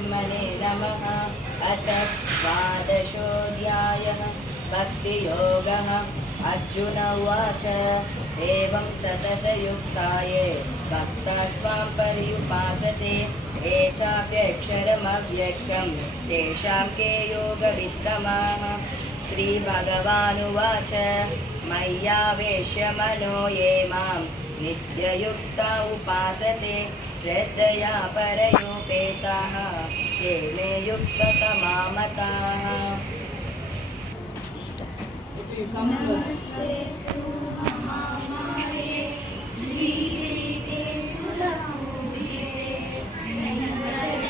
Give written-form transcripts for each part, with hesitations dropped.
परब्रह्मणे नमः। अथ द्वादशोऽध्यायः भक्तियोगः। अर्जुन उवाच एवं सततयुक्ताये भक्ताः स्वां पर्युपासते ये चाप्यक्षरमव्यक्तं तेषां के योगवित्तमाः। श्रीभगवानुवाच मय्यावेश्य मनो ये मां नित्ययुक्ता उपासते श्रद्धया परयोपेताः ते मे युक्ततमा मताः। नमस्तेस्तु महामाये श्रीपीठे सुरपूजिते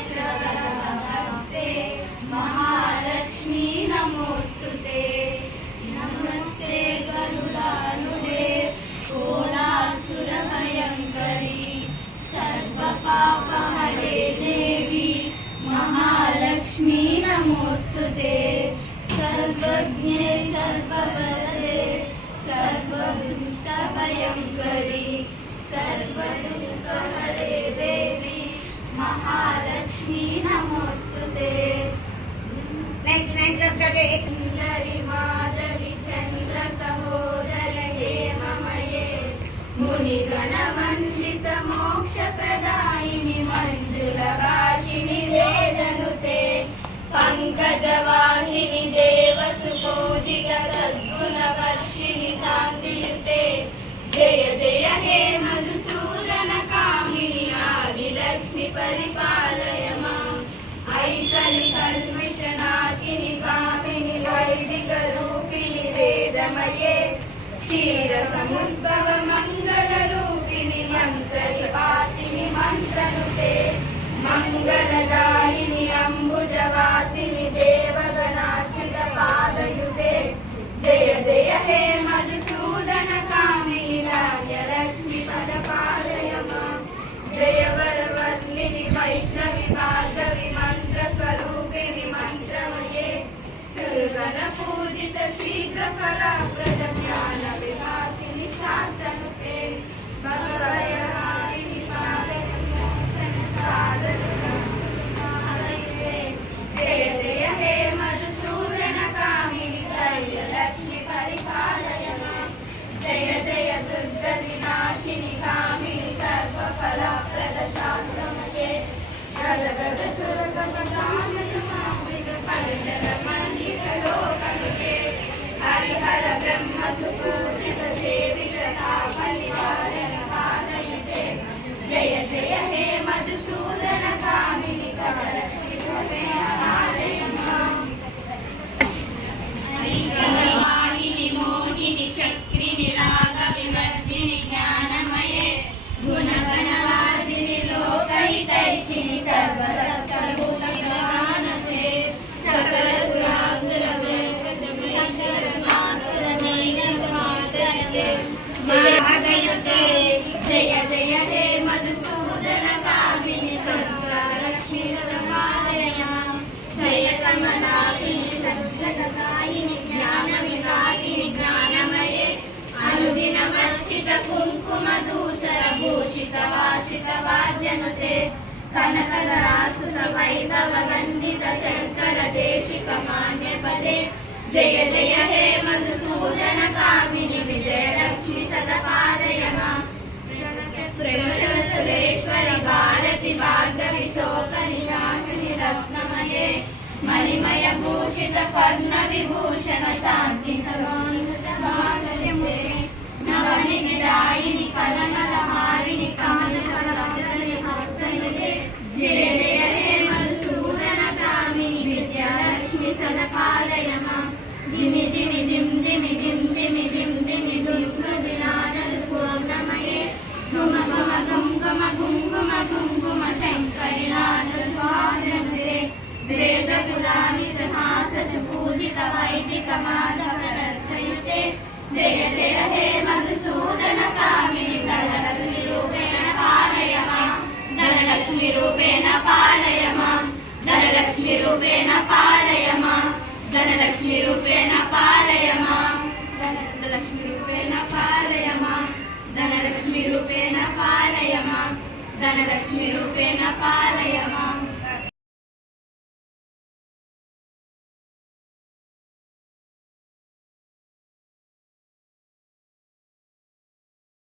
चक्रवरदहस्ते महालक्ष्मी नमोऽस्तुते। नमस्ते गरुडारूढे कोलासुरभयङ्करी सर्वपापहरे देवी महालक्ष्मी नमोऽस्तुते। सर्वज्ञे सर्ववरदे सर्वभूतभयङ्करी सर्वदुःखहरे देवी महालक्ष्मी नमोऽस्तुते। सुन्दरि माधवी चन्द्र सहोदरि हेममये मुनिगणवन्दित मोक्षप्रदायिनि मञ्जुलवासिनि वेदनुते पंकजवाहिनी देवसुपूजित सद्गुणवर्षिणि शान्तियुते। जय जय हे मधुसूदन कामिनि आदिलक्ष्मि परिपालय माम्। ऐकलिकल्मषनाशिनि कामिनि वैदिकरूपिणि वेदमये क्षीरसमुद्भव मङ्गलरूपिणि मन्त्रविपासिनि मन्त्रनुते। मंगलदायिनि अम्बुजवासिनि देवगणाश्रित पादयुते। जय जय हे मधुसूदन कामिनि धान्यलक्ष्मी पदपालय माम्। जय वरवर्षिणि वैष्णवि भार्गवि मन्त्रस्वरूपिणि मन्त्रमये सुरगण पूजित शीघ्रफलप्रद ज्ञान विभासिनि शास्त्रनुते। भगवयहारिणि पादयोक्षण जय जय हे मधुसूदन कामिनि धैर्यलक्ष्मी परिपालय माम्। जय जय दुर्गतिनाशिनि कामिनि सर्वफलप्रद शास्त्रमये गदगद सुरगमगामित लोकनुते। हरिहर ब्रह्म सुपूजित सेवित तापनिवारण पादयुते। जय जय हे मधुसूदन कामिनि धनलक्ष्मी पालय माम्। वाहिनि मोहिनि चक्रिनि रागविवर्धिनि ज्ञानमये गुणगणवादिनि लोकहितैषिणि सर्वसप्तभूतगानते। सकल सुरासुरभयङ्करयुते। जय जय हे मधुसूदन कामिनि सर्वलक्ष्मी पदपालय माम्। जय कमलासिनि सर्वदायिनि ज्ञानविकासिनि ज्ञानमये अनुदिनमर्चित कुङ्कुम धूसर भूषित वासित वाद्यनुते। कनकधरासुत वैभव वन्दित शङ्कर देशिक मान्यपदे। जय जय हे मधुसूदन कामिनि विजयलक्ष्मी सदपालय माम्। प्रणत सुरेश्वरि भारति भार्गवि शोकनिनाशिनि रत्नमये मणिमय भूषित कर्ण विभूषण शान्ति सर्वानुगतभागयुते। नवनिधिदायिनि कलमलहारिणि कमलकरवदनि हस्तयुते। जय जय हे मधुसूदन कामिनि विद्यालक्ष्मी सदपालय माम्। दिमि दिमि दिं दिमि दिं दिमि दिं दिमि दुर्गविनादन स्वर्णमये गुम गुम गुम गुम गुम गुम गुम गुम शङ्करिनाद स्वामिनुते। वेद पुराणित हासच पूजित वैदिक माधवरसयुते। जय जय हे मधुसूदन कामिनि धनलक्ष्मी रूपेण पालय माम्। धनलक्ष्मी रूपेण पालय माम्। धनलक्ष्मी रूपेण पालय माम्। धनलक्ष्मी रूपेण पालय माम्। धनलक्ष्मी रूपेण पालय माम्। धनलक्ष्मी रूपेण पालय माम्। धनलक्ष्मी रूपेण पालय माम्।